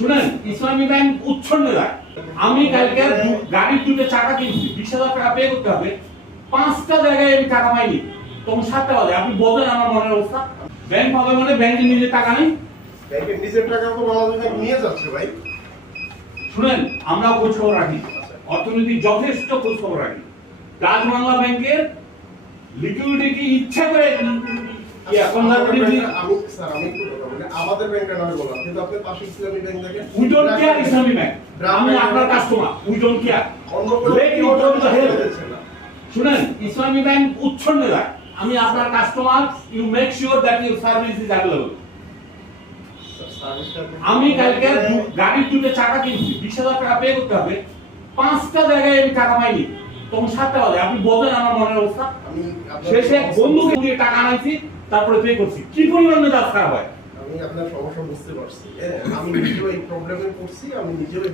শুনেন, ইসলামী ব্যাংক উচ্ছন্নে যায়। আমি কালকে গাড়ির দুটো চাকা কিনছি, 20,000 টাকা পে করতে হবে। 5টা জায়গায় আমি টাকা পাইনি, তখন 7টা বাজে। আপনি বলেন আমার মনের অবস্থা। ব্যাংক হবে মানে ব্যাংকের নিজের টাকা নেই, ব্যাংকের নিজের টাকা তো বাংলাদেশ নিয়ে যাচ্ছে ভাই। শুনেন, আমরা খোঁজ খবর রাখি, অর্থনৈতিক যথেষ্ট খোঁজ খবর রাখি। ডাচ বাংলা ব্যাংকের লিকুইডিটি ইচ্ছা করে আমাদের ব্যাংকটা নয় বললাম, কিন্তু আপনি পাশে ইসলামী ব্যাংক দেখেন। We don't care Islami bank, আমি আপনার কাস্টমার, উই ডোন্ট কেয়ার। শুনেন, ইসলামী ব্যাংক উচ্ছন্নে যায়। আমি আপনার customer, you make sure that your service is available. আমি কালকে গাড়ির দুটো চাকা কিনছি, 20,000 টাকা পে করতে হবে। 5টা জায়গায় আমি টাকা পাইনি, তখন 7টা বাজে। আপনি বলেন আমার মনের অবস্থা। শেষে বন্ধুকে দিয়ে টাকা আনাইছি, তারপরে পে করছি। কি পরিমাণ মেজাজ খারাপ হয়। আমি আপনার সমস্যা বুঝতে পারছি। আমি নিজেও এই প্রবলেমে পড়ছি, আমি নিজেও এই